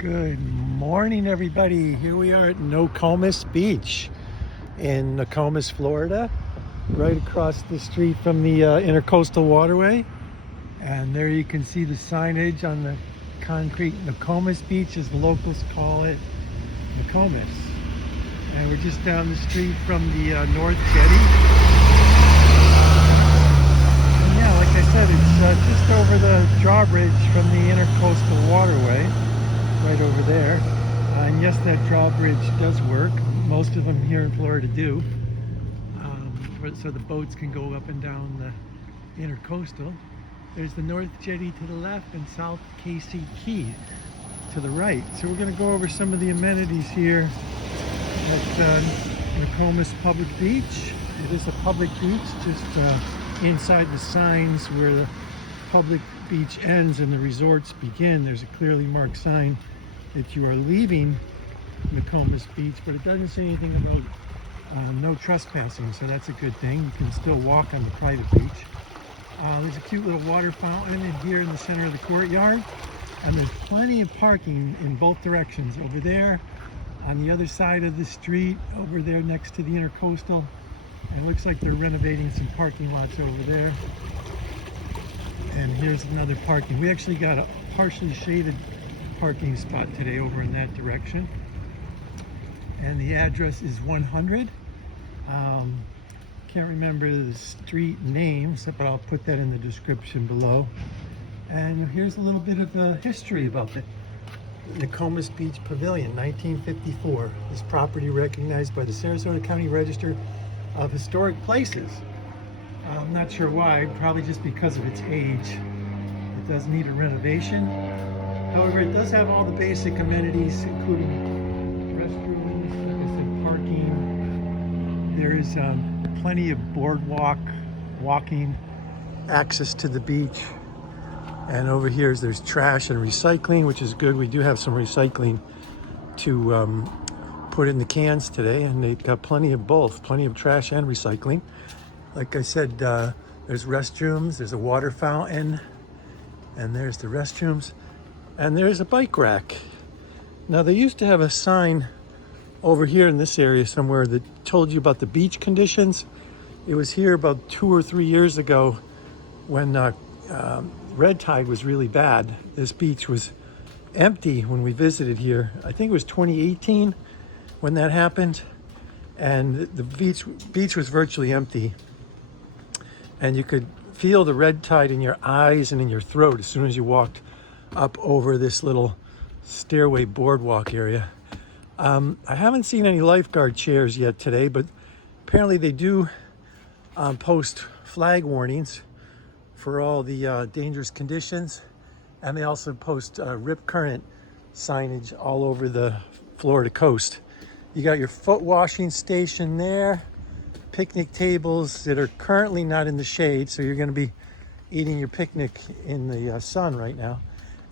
Good morning, everybody. Here we are at Nokomis Beach in Nokomis, Florida, right across the street from the Intercoastal Waterway. And there you can see the signage on the concrete. Nokomis Beach, as the locals call it, Nokomis. And we're just down the street from the North Jetty. And yeah, like I said, it's just over the drawbridge from the Intercoastal Waterway. Right over there. And yes, that drawbridge does work. Most of them here in Florida do. So the boats can go up and down the Intercoastal. There's the North Jetty to the left and South Casey Key to the right. So we're going to go over some of the amenities here at Nokomis Public Beach. It is a public beach, just inside the signs where the public beach ends and the resorts begin. There's a clearly marked sign that you are leaving Nokomis Beach, but it doesn't say anything about no trespassing, so that's a good thing. You can still walk on the private beach. There's a cute little water fountain in here in the center of the courtyard, and there's plenty of parking in both directions. Over there, on the other side of the street, over there next to the Intercoastal. And it looks like they're renovating some parking lots over there. And here's another parking. We actually got a partially shaded parking spot today over in that direction. And the address is 100. Can't remember the street name, but I'll put that in the description below. And here's a little bit of history about the Nokomis Beach Pavilion, 1954. This property recognized by the Sarasota County Register of Historic Places. I'm not sure why, probably just because of its age. It does need a renovation. However, it does have all the basic amenities, including restrooms, like I said, parking. There is plenty of boardwalk, walking access to the beach. And over here there's trash and recycling, which is good. We do have some recycling to put in the cans today, and they've got plenty of both, plenty of trash and recycling. Like I said, there's restrooms, there's a water fountain, and there's the restrooms, and there's a bike rack. Now, they used to have a sign over here in this area somewhere that told you about the beach conditions. It was here about 2 or 3 years ago when red tide was really bad. This beach was empty when we visited here. I think it was 2018 when that happened, and the beach was virtually empty. And you could feel the red tide in your eyes and in your throat as soon as you walked up over this little stairway boardwalk area. I haven't seen any lifeguard chairs yet today, but apparently they do post flag warnings for all the dangerous conditions. And they also post rip current signage all over the Florida coast. You got your foot washing station there. Picnic tables that are currently not in the shade, so you're going to be eating your picnic in the sun right now.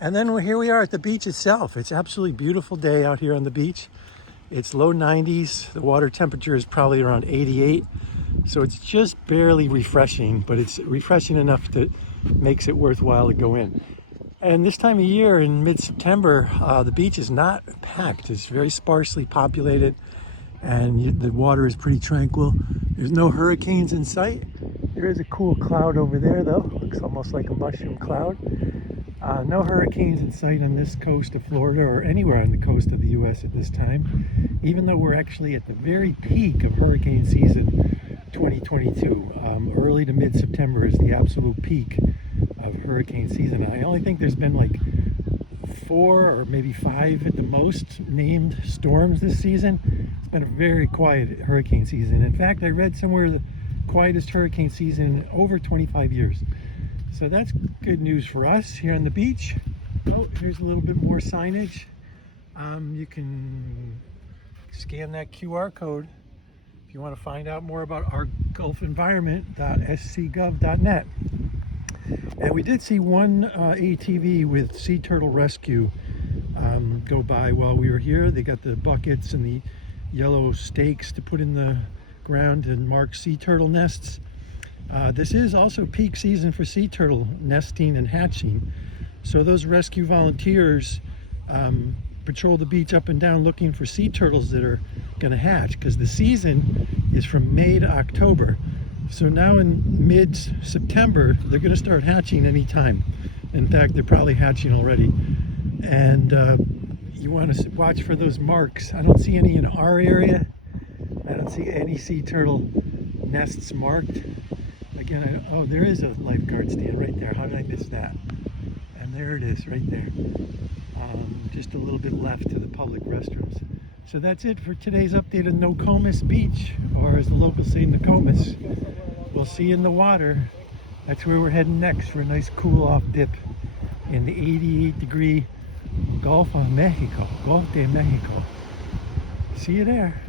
And then here we are at the beach itself. It's absolutely beautiful day out here on the beach. It's low 90s. The water temperature is probably around 88, so it's just barely refreshing, but it's refreshing enough that makes it worthwhile to go in. And this time of year in mid-September, the beach is not packed. It's very sparsely populated, and the water is pretty tranquil. There's no hurricanes in sight. There is a cool cloud over there, though. Looks almost like a mushroom cloud. No hurricanes in sight on this coast of Florida or anywhere on the coast of the U.S. at this time, even though we're actually at the very peak of hurricane season 2022. Early to mid-September is the absolute peak of hurricane season. I only think there's been like 4 or maybe 5 at the most named storms this season. It's been a very quiet hurricane season. In fact, I read somewhere the quietest hurricane season in over 25 years. So that's good news for us here on the beach. Oh, here's a little bit more signage. You can scan that QR code if you want to find out more about our Gulf environment.scgov.net. And we did see one ATV with sea turtle rescue go by while we were here. They got the buckets and the yellow stakes to put in the ground and mark sea turtle nests. This is also peak season for sea turtle nesting and hatching. So those rescue volunteers patrol the beach up and down looking for sea turtles that are going to hatch, because the season is from May to October. So now in mid-September, they're going to start hatching anytime. In fact, they're probably hatching already. And you want to watch for those marks. I don't see any in our area. I don't see any sea turtle nests marked. Again, oh, there is a lifeguard stand right there. How did I miss that? And there it is, right there. Just a little bit left to the public restrooms. So that's it for today's update on Nokomis Beach, or as the locals say, Nokomis. We'll see you in the water. That's where we're heading next for a nice cool-off dip in the 88-degree Gulf de Mexico. See you there.